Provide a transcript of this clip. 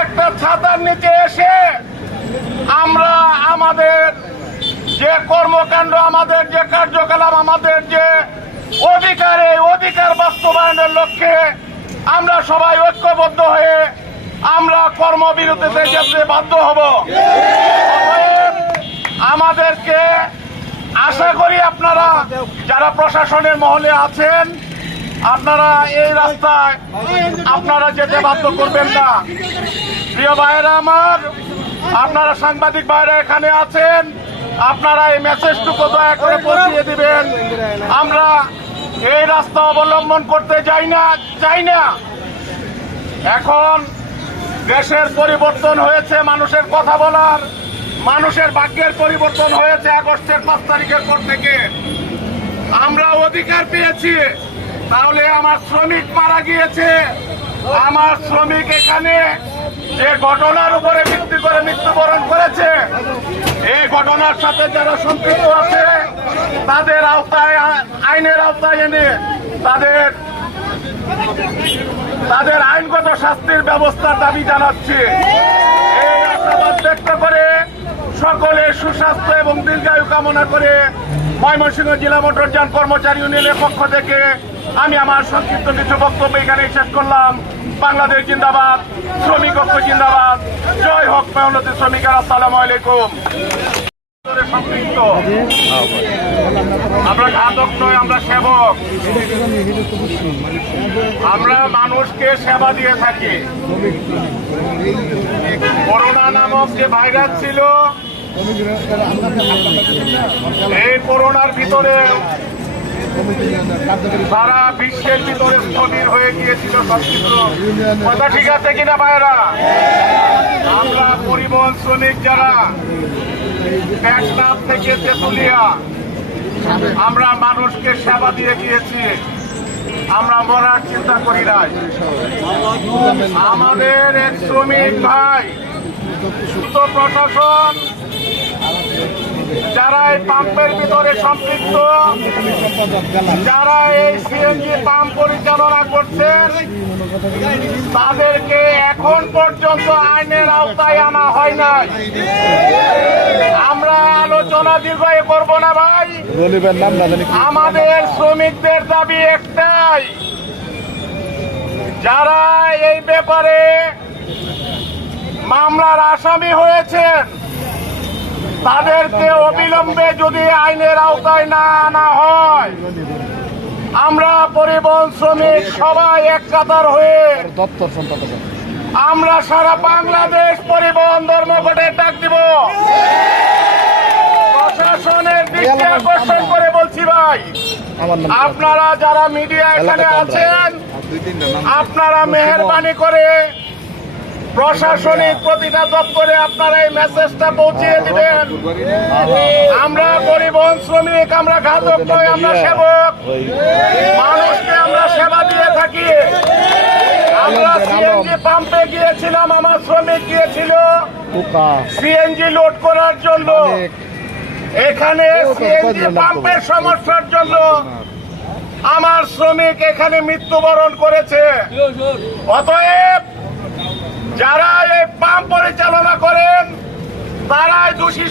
একটা ছাতার নিচে এসে আমরা আমাদের যে কর্মকাণ্ড, আমাদের যে কার্যকলাপ, আমাদের যে অধিকার, এই অধিকার বাস্তবায়নের লক্ষ্যে আমরা সবাই ঐক্যবদ্ধ হয়ে আমরা কর্মবিরতিতে যেতে বাধ্য হব। আমাদেরকে আশা করি আপনারা যারা প্রশাসনের মহলে আছেন, আপনারা এই রাস্তায় আপনারা যেতে বাধ্য করবেন না। প্রিয় ভাইয়েরা আমার, আপনারা সাংবাদিক ভাইয়েরা এখানে আছেন, আপনারা এই মেসেজটুকু দয়া করে পৌঁছিয়ে দিবেন। আমরা এই রাস্তা অবলম্বন করতে চাই না। এখন দেশের পরিবর্তন হয়েছে, মানুষের কথা বলার, মানুষের ভাগ্যের পরিবর্তন হয়েছে। আগস্টের 5 তারিখের পর থেকে আমরা অধিকার পেয়েছি। তাহলে আমার শ্রমিক মারা গিয়েছে, আমার শ্রমিক এখানে যে ঘটনার উপরে ভিত্তি করে মৃত্যুবরণ করেছে, এই ঘটনার সাথে যারা সম্পৃক্ত আছে তাদের আওতায়, আইনের আওতায় এনে তাদের আইনগত শাস্তির ব্যবস্থার দাবি জানাচ্ছি। এই আশাবাদ ব্যক্ত করে সকলের সুস্বাস্থ্য এবং দীর্ঘায়ু কামনা করে ময়মনসিংহ জেলা মোটরযান কর্মচারী ইউনিয়নের পক্ষ থেকে আমি আমার সংক্ষিপ্ত কিছু বক্তব্য এখানে শেষ করলাম। বাংলাদেশ জিন্দাবাদ, শ্রমিক ঐক্য জিন্দাবাদ, জয় হোক মেহনতি শ্রমিকের। আসসালামু আলাইকুম। সম্পৃক্ত আমরা ঘাতক নয়, আমরা সেবক। আমরা মানুষকে সেবা দিয়ে থাকি। করোনা নামক যে ভাইরাস ছিল, এই করোনার ভিতরে সারা বিশ্বের ভিতরে স্থবির হয়ে গিয়েছিল সবকিছু। কথা ঠিক আছে কিনা ভাইরা? আমরা পরিবহন শ্রমিক যারা টেকনাফ থেকে তেঁতুলিয়া, আমরা মানুষকে সেবা দিয়ে গিয়েছি। আমরা মরার চিন্তা করি নাই। আমাদের এক শ্রমিক ভাই, প্রশাসন যারা এই পাম্পের ভিতরে সম্পৃক্ত, যারা এই সিএনজি পাম্প পরিচালনা করছেন, তাদেরকে এখন পর্যন্ত আইনের আওতায় আনা হয় নাই। আমরা আলোচনা দীর্ঘায়ু করব না ভাই। আমাদের শ্রমিকদের দাবি একটাই, যারা এই ব্যাপারে মামলার আসামি হয়েছেন তাদেরকে অবিলম্বে যদি আইনের আওতায় না আনা হয়, আমরা পরিবহন শ্রমিক সবাই এক কাতার হয়ে আমরা সারা বাংলাদেশ পরিবহন ধর্মঘটের ডাক দিব। প্রশাসনের দৃষ্টি আকর্ষণ করে বলছি ভাই, আপনারা যারা মিডিয়া এখানে আছেন, আপনারা মেহেরবানি করে প্রশাসনিক প্রতিটা দপ্তরে আপনারা এই মেসেজটা পৌঁছিয়ে দিবেন। আমরা পরিবহন শ্রমিক, আমরা ঘাতক নয়, আমরা সেবক। মানুষকে আমরা সেবা দিয়ে থাকি। আমরা সিএনজি পাম্পে গিয়েছিলাম, আমার শ্রমিক গিয়েছিল সিএনজি লোড করার জন্য। এখানে সিএনজি পাম্পের সমস্যার জন্য আমার শ্রমিক এখানে মৃত্যুবরণ করেছে। অতএব যারা এই পাম্প পরিচালনা করেন তারাই দোষী।